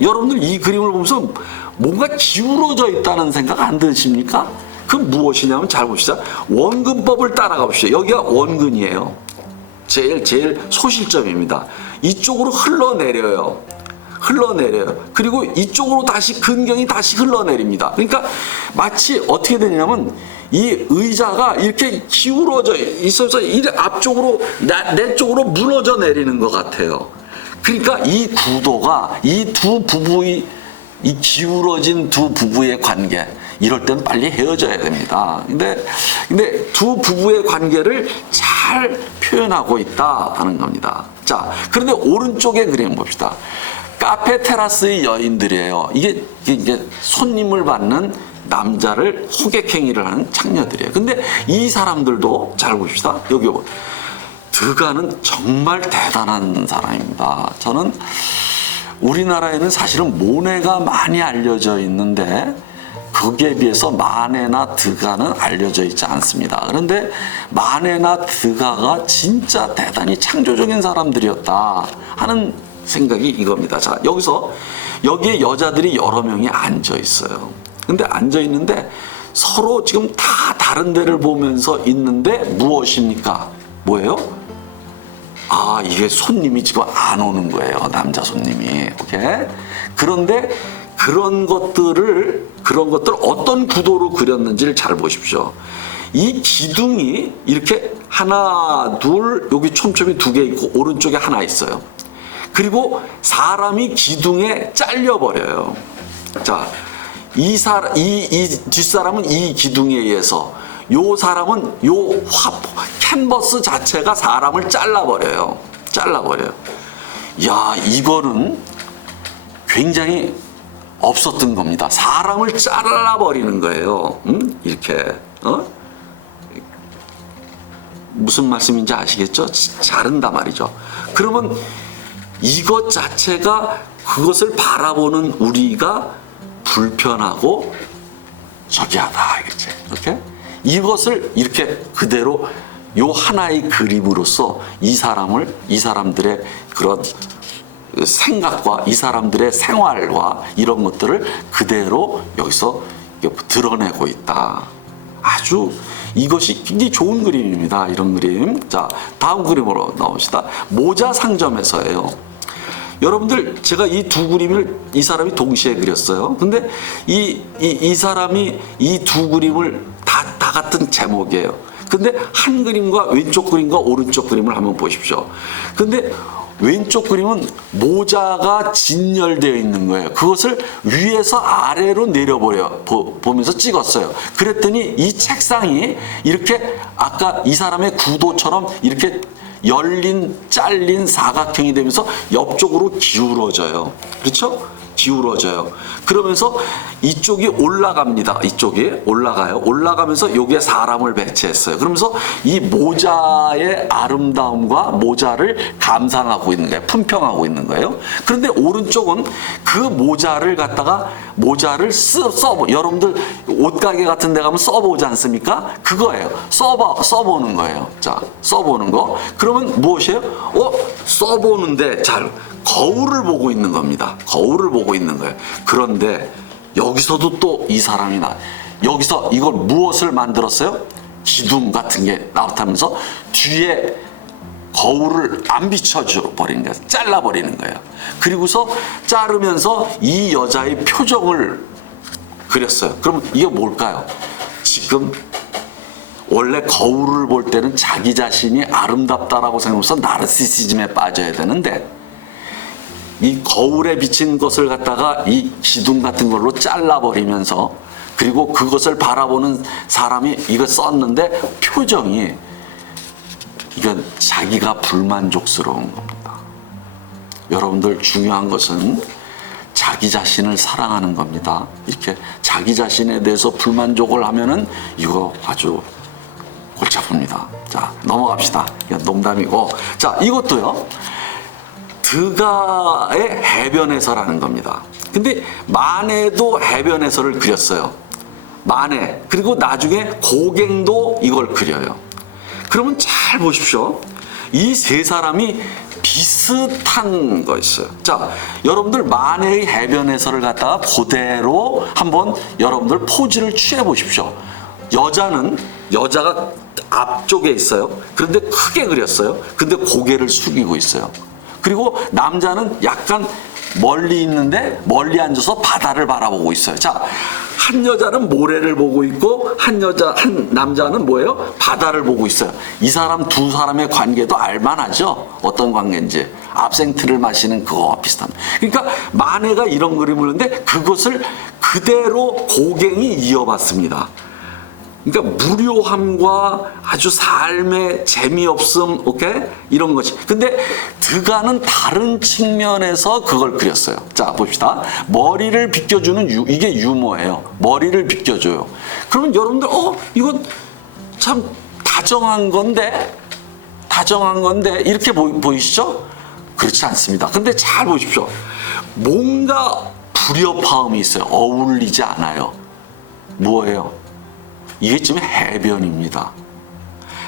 여러분들 이 그림을 보면서 뭔가 기울어져 있다는 생각 안 드십니까? 그 무엇이냐면 잘 봅시다. 원근법을 따라가 보시죠. 여기가 원근이에요. 제일 소실점입니다. 이쪽으로 흘러내려요. 그리고 이쪽으로 다시 근경이 다시 흘러내립니다. 그러니까 마치 어떻게 되냐면 이 의자가 이렇게 기울어져 있어서 이 앞쪽으로 내 쪽으로 무너져 내리는 것 같아요. 그러니까 이 구도가 이 기울어진 두 부부의 관계, 이럴 땐 빨리 헤어져야 됩니다. 근데 두 부부의 관계를 잘 표현하고 있다 하는 겁니다. 자, 그런데 오른쪽의 그림 봅시다. 카페 테라스의 여인들이에요. 이게 손님을 받는 남자를 호객행위를 하는 창녀들이에요. 근데 이 사람들도 잘 봅시다. 여기 드가는 정말 대단한 사람입니다. 저는 우리나라에는 사실은 모네가 많이 알려져 있는데 거기에 비해서 마네나 드가는 알려져 있지 않습니다. 그런데 마네나 드가가 진짜 대단히 창조적인 사람들이었다 하는 생각이 이겁니다. 자, 여기에 여자들이 여러 명이 앉아 있어요. 근데 앉아 있는데 서로 지금 다 다른 데를 보면서 있는데 무엇입니까? 뭐예요? 아, 이게 손님이 지금 안 오는 거예요. 남자 손님이. 오케이? 그런데 그런 것들을 어떤 구도로 그렸는지를 잘 보십시오. 이 기둥이 이렇게 하나, 둘, 여기 촘촘히 2개 있고 오른쪽에 하나 있어요. 그리고 사람이 기둥에 잘려버려요. 자, 이 뒷사람은 이 기둥에 의해서, 요 사람은 캔버스 자체가 사람을 잘라버려요. 야, 이거는 굉장히 없었던 겁니다. 사람을 잘라버리는 거예요. 이렇게. 무슨 말씀인지 아시겠죠? 자른다 말이죠. 그러면 이것 자체가 그것을 바라보는 우리가 불편하고 저기하다, 알겠지? 이렇게 이것을 이렇게 그대로 요 하나의 그림으로써 이 사람들의 그런 생각과 이 사람들의 생활과 이런 것들을 그대로 여기서 드러내고 있다. 아주 이것이 굉장히 좋은 그림입니다. 이런 그림. 자, 다음 그림으로 나옵시다. 모자 상점에서예요. 여러분들, 제가 이 두 그림을 이 사람이 동시에 그렸어요. 근데 이 사람이 이 두 그림을 다 같은 제목이에요. 근데 한 그림과 왼쪽 그림과 오른쪽 그림을 한번 보십시오. 근데 왼쪽 그림은 모자가 진열되어 있는 거예요. 그것을 위에서 아래로 보면서 찍었어요. 그랬더니 이 책상이 이렇게 아까 이 사람의 구도처럼 이렇게 잘린 사각형이 되면서 옆쪽으로 기울어져요. 그렇죠? 기울어져요. 그러면서 이쪽이 올라갑니다. 이쪽이 올라가요. 올라가면서 여기에 사람을 배치했어요. 그러면서 이 모자의 아름다움과 모자를 감상하고 있는 거예요. 품평하고 있는 거예요. 그런데 오른쪽은 그 모자를 갖다가 모자를 여러분들 옷가게 같은 데 가면 써보지 않습니까? 그거예요. 써보는 거예요. 자, 써보는 거. 그러면 무엇이에요? 써보는데 잘 거울을 보고 있는 겁니다. 거울을 보고 있는 거예요. 그런데 여기서도 또 이 사람이 여기서 이걸 무엇을 만들었어요? 기둥 같은 게 나타나면서 뒤에 거울을 안 비춰줘 버리는 거예요. 잘라버리는 거예요. 그리고서 자르면서 이 여자의 표정을 그렸어요. 그럼 이게 뭘까요? 지금 원래 거울을 볼 때는 자기 자신이 아름답다라고 생각하면서 나르시시즘에 빠져야 되는데 이 거울에 비친 것을 갖다가 이 기둥 같은 걸로 잘라버리면서 그리고 그것을 바라보는 사람이 이거 썼는데 표정이 이건 자기가 불만족스러운 겁니다. 여러분들 중요한 것은 자기 자신을 사랑하는 겁니다. 이렇게 자기 자신에 대해서 불만족을 하면은 이거 아주 골치 아픕니다. 자, 넘어갑시다. 이건 농담이고. 자, 이것도요. 드가의 해변에서라는 겁니다. 근데 만해도 해변에서를 그렸어요. 만해. 그리고 나중에 고갱도 이걸 그려요. 그러면 잘 보십시오. 이 세 사람이 비슷한 거 있어요. 자, 여러분들 만해의 해변에서를 갖다가 그대로 한번 여러분들 포즈를 취해 보십시오. 여자가 앞쪽에 있어요. 그런데 크게 그렸어요. 근데 고개를 숙이고 있어요. 그리고 남자는 약간 멀리 있는데 멀리 앉아서 바다를 바라보고 있어요. 자, 한 여자는 모래를 보고 있고 한 남자는 뭐예요? 바다를 보고 있어요. 이 사람 두 사람의 관계도 알만하죠? 어떤 관계인지. 압생트를 마시는 그거와 비슷합니다. 그러니까 만해가 이런 그림을 그렸는데 그것을 그대로 고갱이 이어봤습니다. 그러니까 무료함과 아주 삶의 재미없음, 오케이? 이런 것이. 근데 드가는 다른 측면에서 그걸 그렸어요. 자, 봅시다. 머리를 비껴주는 이게 유머예요. 머리를 비껴줘요. 그러면 여러분들, 이건 참 다정한 건데, 이렇게 보이시죠? 그렇지 않습니다. 근데 잘 보십시오. 뭔가 불협화음이 있어요. 어울리지 않아요. 뭐예요? 이게 지금 해변입니다.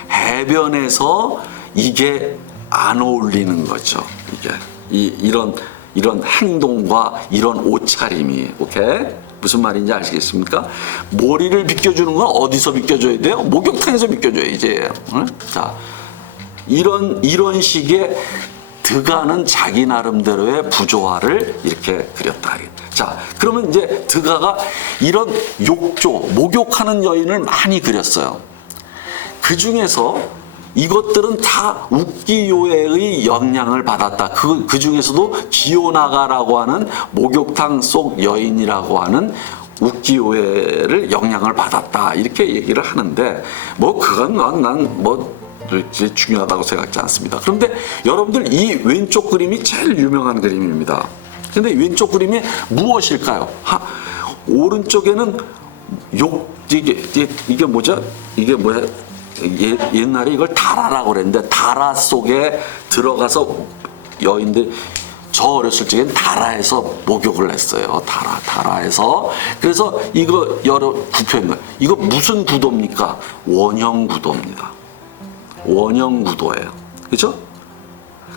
해변에서 이게 안 어울리는 거죠. 이런 행동과 이런 옷차림이. 오케이? 무슨 말인지 아시겠습니까? 머리를 비껴주는 건 어디서 비껴줘야 돼요? 목욕탕에서 비껴줘야지. 응? 자, 이런 식의 드가는 자기 나름대로의 부조화를 이렇게 그렸다. 자, 그러면 이제 드가가 이런 욕조, 목욕하는 여인을 많이 그렸어요. 그 중에서 이것들은 다 우키요에의 영향을 받았다. 그 중에서도 기요나가라고 하는 목욕탕 속 여인이라고 하는 우키요에를 영향을 받았다. 이렇게 얘기를 하는데 그건 난 중요하다고 생각하지 않습니다. 그런데 여러분들 이 왼쪽 그림이 제일 유명한 그림입니다. 근데 왼쪽 그림이 무엇일까요? 오른쪽에는 이게 뭐죠? 이게 뭐야? 옛날에 이걸 다라라고 그랬는데 다라 속에 들어가서 여인들 저 어렸을 적엔 다라에서 목욕을 했어요. 다라에서. 그래서 이거 여러 구표 있는 거예요. 이거 무슨 구도입니까? 원형 구도입니다. 원형 구도예요. 그렇죠?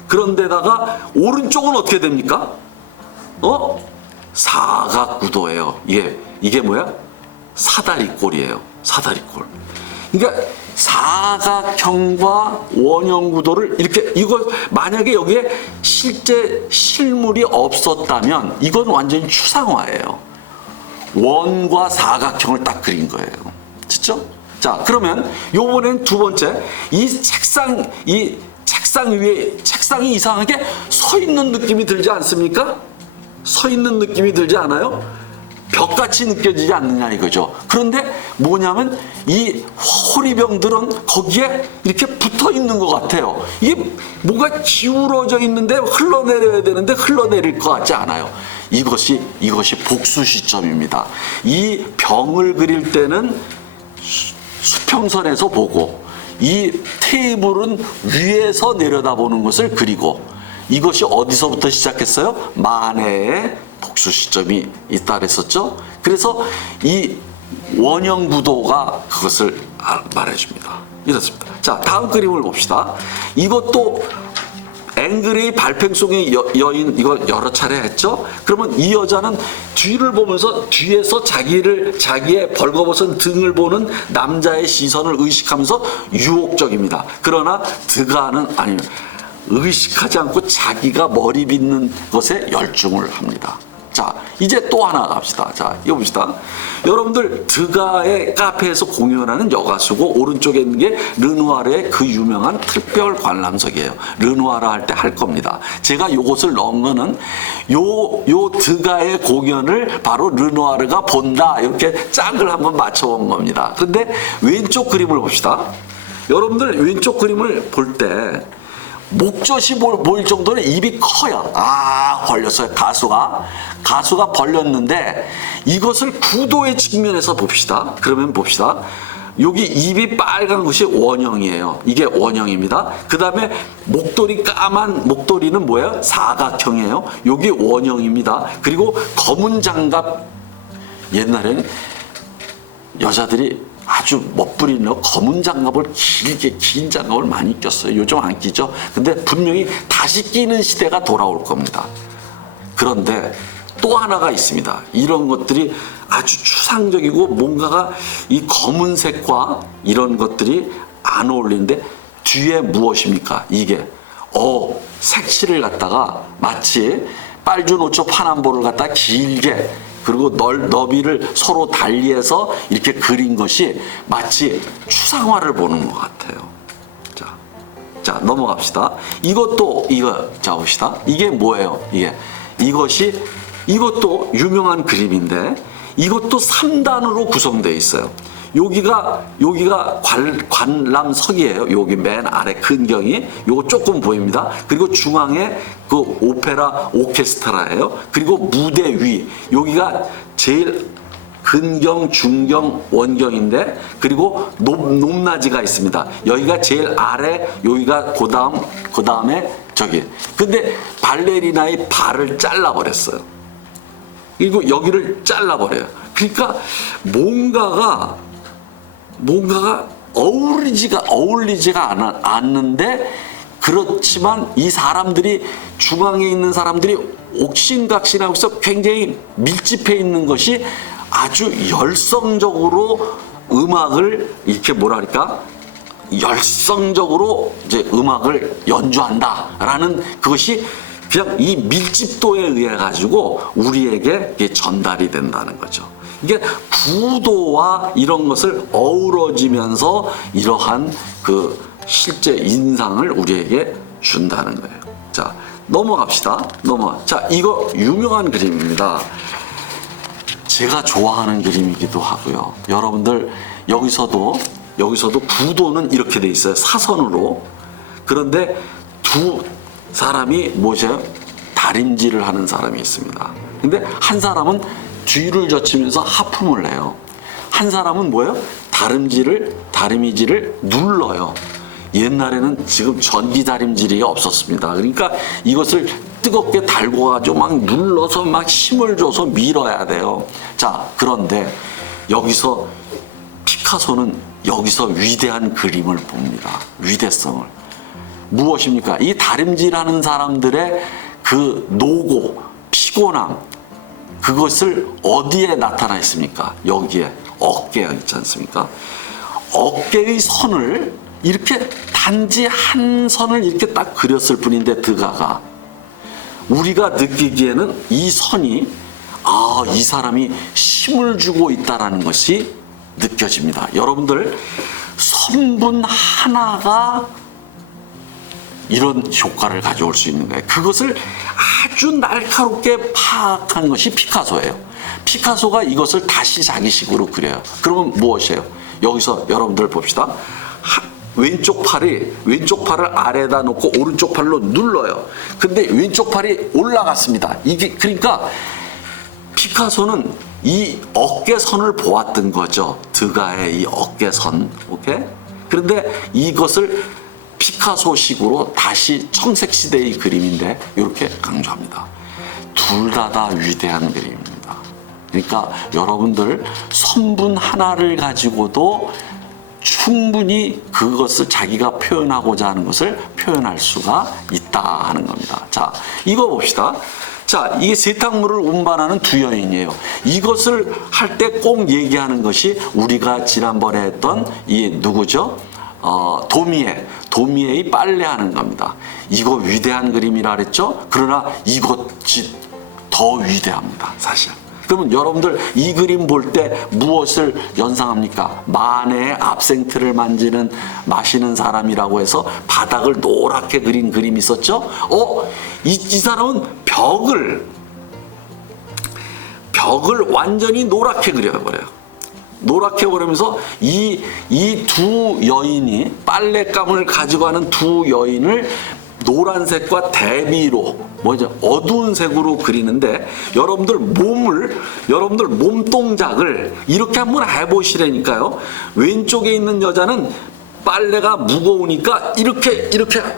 그런데다가 오른쪽은 어떻게 됩니까? 사각 구도예요. 이게 뭐야? 사다리꼴이에요. 사다리꼴. 그러니까 사각형과 원형 구도를 이거 만약에 여기에 실제 실물이 없었다면 이건 완전히 추상화예요. 원과 사각형을 딱 그린 거예요. 진짜? 자, 그러면 요번엔 두 번째 이 책상 위에 책상이 이상하게 서 있는 느낌이 들지 않습니까? 서 있는 느낌이 들지 않아요? 벽같이 느껴지지 않느냐 이거죠. 그런데 뭐냐면 이 호리병들은 거기에 이렇게 붙어 있는 것 같아요. 이게 뭐가 기울어져 있는데 흘러내려야 되는데 흘러내릴 것 같지 않아요. 이것이 복수 시점입니다. 이 병을 그릴 때는 수평선에서 보고 이 테이블은 위에서 내려다보는 것을 그리고 이것이 어디서부터 시작했어요? 만해의 복수 시점이 있다 그랬었죠. 그래서 이 원형 구도가 그것을 말해줍니다. 이렇습니다. 자, 다음 그림을 봅시다. 이것도 앵그레이 발팽송이 여인 이걸 여러 차례 했죠. 그러면 이 여자는 뒤를 보면서 뒤에서 자기의 벌거벗은 등을 보는 남자의 시선을 의식하면서 유혹적입니다. 그러나 드가는 아니면 의식하지 않고 자기가 머리 빗는 것에 열중을 합니다. 자, 이제 또 하나 갑시다. 자, 이거 봅시다. 여러분들 드가의 카페에서 공연하는 여가수고 오른쪽에 있는 게 르누아르의 그 유명한 특별 관람석이에요. 르누아르 할 때 할 겁니다. 제가 요것을 넣은 거는 요 드가의 공연을 바로 르누아르가 본다 이렇게 짝을 한번 맞춰본 겁니다. 그런데 왼쪽 그림을 봅시다. 여러분들 왼쪽 그림을 볼 때 목젖이 보일 정도로 입이 커요. 벌렸어요. 가수가 벌렸는데 이것을 구도의 측면에서 봅시다. 그러면 봅시다. 여기 입이 빨간 것이 원형이에요. 이게 원형입니다. 그 다음에 까만 목도리는 뭐예요? 사각형이에요. 여기 원형입니다. 그리고 검은 장갑, 옛날에는 여자들이 아주 멋부리는 검은 장갑을 긴 장갑을 많이 꼈어요. 요즘 안 끼죠. 근데 분명히 다시 끼는 시대가 돌아올 겁니다. 그런데 또 하나가 있습니다. 이런 것들이 아주 추상적이고 뭔가가 이 검은색과 이런 것들이 안 어울리는데 뒤에 무엇입니까? 이게 색칠을 갖다가 마치 빨주노초 파남보를 갖다 길게 그리고 너비를 서로 달리해서 이렇게 그린 것이 마치 추상화를 보는 것 같아요. 자, 넘어갑시다. 자, 봅시다. 이게 뭐예요? 이것도 유명한 그림인데 이것도 3단으로 구성되어 있어요. 여기가 관람석이에요. 여기 맨 아래 근경이 요거 조금 보입니다. 그리고 중앙에 그 오페라 오케스트라예요. 그리고 무대 위 여기가 제일 근경, 중경, 원경인데 그리고 높낮이가 있습니다. 여기가 제일 아래, 여기가 그다음에 저기. 근데 발레리나의 발을 잘라버렸어요. 그리고 여기를 잘라버려요. 그러니까 뭔가가 어울리지가 않는데 그렇지만 이 사람들이 중앙에 있는 사람들이 옥신각신하고 있어 굉장히 밀집해 있는 것이 아주 열성적으로 음악을 이렇게 열성적으로 이제 음악을 연주한다라는 그것이 그냥 이 밀집도에 의해 가지고 우리에게 전달이 된다는 거죠. 이게 구도와 이런 것을 어우러지면서 이러한 그 실제 인상을 우리에게 준다는 거예요. 자, 넘어갑시다. 자, 이거 유명한 그림입니다. 제가 좋아하는 그림이기도 하고요. 여러분들 여기서도 구도는 이렇게 돼 있어요. 사선으로. 그런데 두 사람이 뭐죠? 다림질을 하는 사람이 있습니다. 근데 한 사람은 뒤를 젖히면서 하품을 해요. 한 사람은 뭐예요? 다리미질을 눌러요. 옛날에는 지금 전기 다림질이 없었습니다. 그러니까 이것을 뜨겁게 달고 가지고 막 눌러서 막 힘을 줘서 밀어야 돼요. 자, 그런데 여기서 피카소는 여기서 위대한 그림을 봅니다. 위대성을. 무엇입니까? 이 다림질하는 사람들의 그 노고, 피곤함, 그것을 어디에 나타나 있습니까? 여기에 어깨에 있지 않습니까? 어깨의 선을 이렇게 단지 한 선을 이렇게 딱 그렸을 뿐인데 드가가 우리가 느끼기에는 이 선이 이 사람이 힘을 주고 있다라는 것이 느껴집니다. 여러분들 선분 하나가 이런 효과를 가져올 수 있는 거예요. 그것을 아주 날카롭게 파악한 것이 피카소예요. 피카소가 이것을 다시 자기식으로 그려요. 그러면 무엇이에요? 여기서 여러분들 봅시다. 왼쪽 팔을 아래에다 놓고 오른쪽 팔로 눌러요. 근데 왼쪽 팔이 올라갔습니다. 이게 그러니까 피카소는 이 어깨선을 보았던 거죠. 드가의 이 어깨선. 오케이? 그런데 이것을 피카소식으로 다시 청색시대의 그림인데 이렇게 강조합니다. 둘 다 위대한 그림입니다. 그러니까 여러분들 선분 하나를 가지고도 충분히 그것을 자기가 표현하고자 하는 것을 표현할 수가 있다 하는 겁니다. 자, 이거 봅시다. 자, 이게 세탁물을 운반하는 두 여인이에요. 이것을 할 때 꼭 얘기하는 것이 우리가 지난번에 했던 이 누구죠? 도미에의 빨래하는 겁니다. 이거 위대한 그림이라 그랬죠? 그러나 이것이 더 위대합니다, 사실. 그러면 여러분들 이 그림 볼 때 무엇을 연상합니까? 만해의 압생트를 마시는 사람이라고 해서 바닥을 노랗게 그린 그림이 있었죠? 이 사람은 벽을 완전히 노랗게 그려버려요. 노랗게 그리면서 이 두 여인이 빨랫감을 가지고 가는 두 여인을 노란색과 대비로 어두운 색으로 그리는데 여러분들 몸동작을 이렇게 한번 해보시라니까요. 왼쪽에 있는 여자는 빨래가 무거우니까 이렇게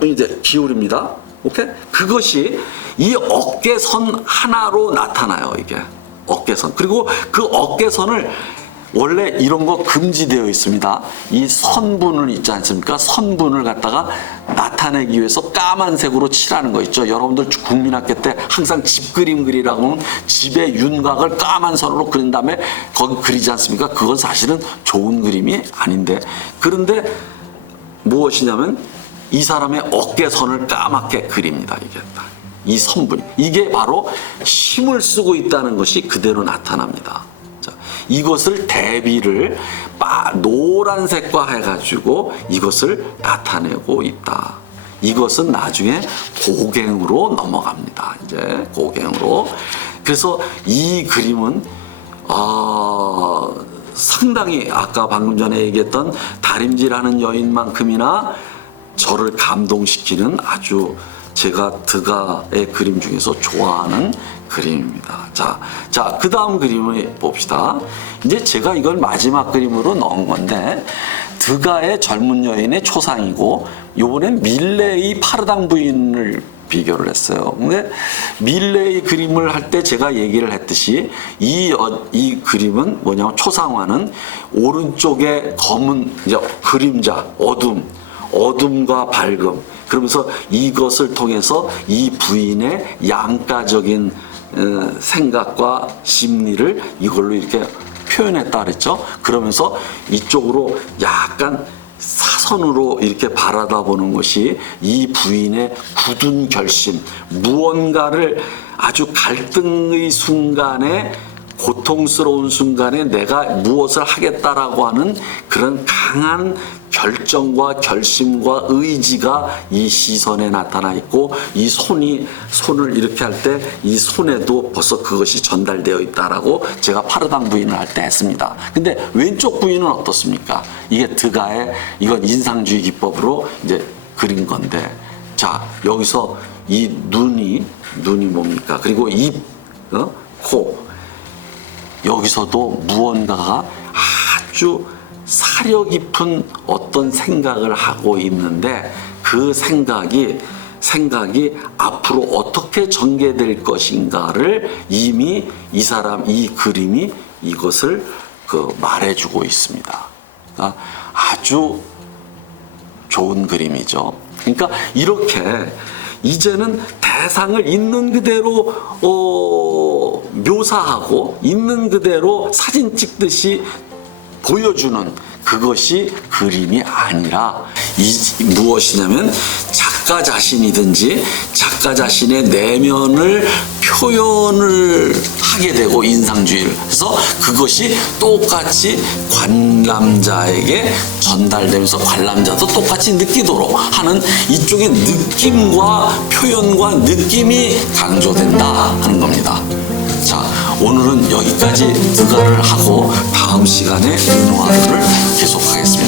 이제 기울입니다. 오케이? 그것이 이 어깨선 하나로 나타나요. 이게 어깨선. 그리고 그 어깨선을 원래 이런 거 금지되어 있습니다. 이 선분을 있지 않습니까? 선분을 갖다가 나타내기 위해서 까만색으로 칠하는 거 있죠. 여러분들 국민학교 때 항상 집 그림 그리라고 하면 집의 윤곽을 까만 선으로 그린 다음에 거기 그리지 않습니까? 그건 사실은 좋은 그림이 아닌데. 그런데 무엇이냐면 이 사람의 어깨선을 까맣게 그립니다. 이게 딱. 이 선분이. 이게 바로 힘을 쓰고 있다는 것이 그대로 나타납니다. 이것을 대비를 노란색과 해가지고 이것을 나타내고 있다. 이것은 나중에 고갱으로 넘어갑니다. 이제 고갱으로. 그래서 이 그림은 상당히 아까 방금 전에 얘기했던 다림질하는 여인만큼이나 저를 감동시키는 아주 제가 드가의 그림 중에서 좋아하는 그림입니다. 자, 그 다음 그림을 봅시다. 이제 제가 이걸 마지막 그림으로 넣은 건데, 드가의 젊은 여인의 초상이고, 요번엔 밀레의 파르당 부인을 비교를 했어요. 근데 밀레의 그림을 할 때 제가 얘기를 했듯이 이 그림은 뭐냐면 초상화는 오른쪽에 검은 이제 그림자, 어둠과 밝음. 그러면서 이것을 통해서 이 부인의 양가적인 생각과 심리를 이걸로 이렇게 표현했다 그랬죠. 그러면서 이쪽으로 약간 사선으로 이렇게 바라다 보는 것이 이 부인의 굳은 결심, 무언가를 아주 갈등의 순간에 고통스러운 순간에 내가 무엇을 하겠다라고 하는 그런 강한 결정과 결심과 의지가 이 시선에 나타나 있고, 이 손을 이렇게 할 때 이 손에도 벌써 그것이 전달되어 있다라고 제가 파르당 부인을 할 때 했습니다. 근데 왼쪽 부인은 어떻습니까? 이게 드가의 이건 인상주의 기법으로 이제 그린 건데, 자, 여기서 이 눈이 뭡니까? 그리고 입, 코, 여기서도 무언가가 아주 사려 깊은 어떤 생각을 하고 있는데, 그 생각이 앞으로 어떻게 전개될 것인가를 이미 이 그림이 이것을 말해주고 있습니다. 그러니까 아주 좋은 그림이죠. 그러니까 이렇게 이제는 대상을 있는 그대로 묘사하고 있는 그대로 사진 찍듯이 보여주는 그것이 그림이 아니라 무엇이냐면 작가 자신이든지 작가 자신의 내면을 표현을 하게 되고, 인상주의를. 그래서 그것이 똑같이 관람자에게 전달되면서 관람자도 똑같이 느끼도록 하는 이쪽의 느낌과 표현과 느낌이 강조된다 하는 겁니다. 자, 오늘은 여기까지 드가를 하고 다음 시간에 르누아르를 계속하겠습니다.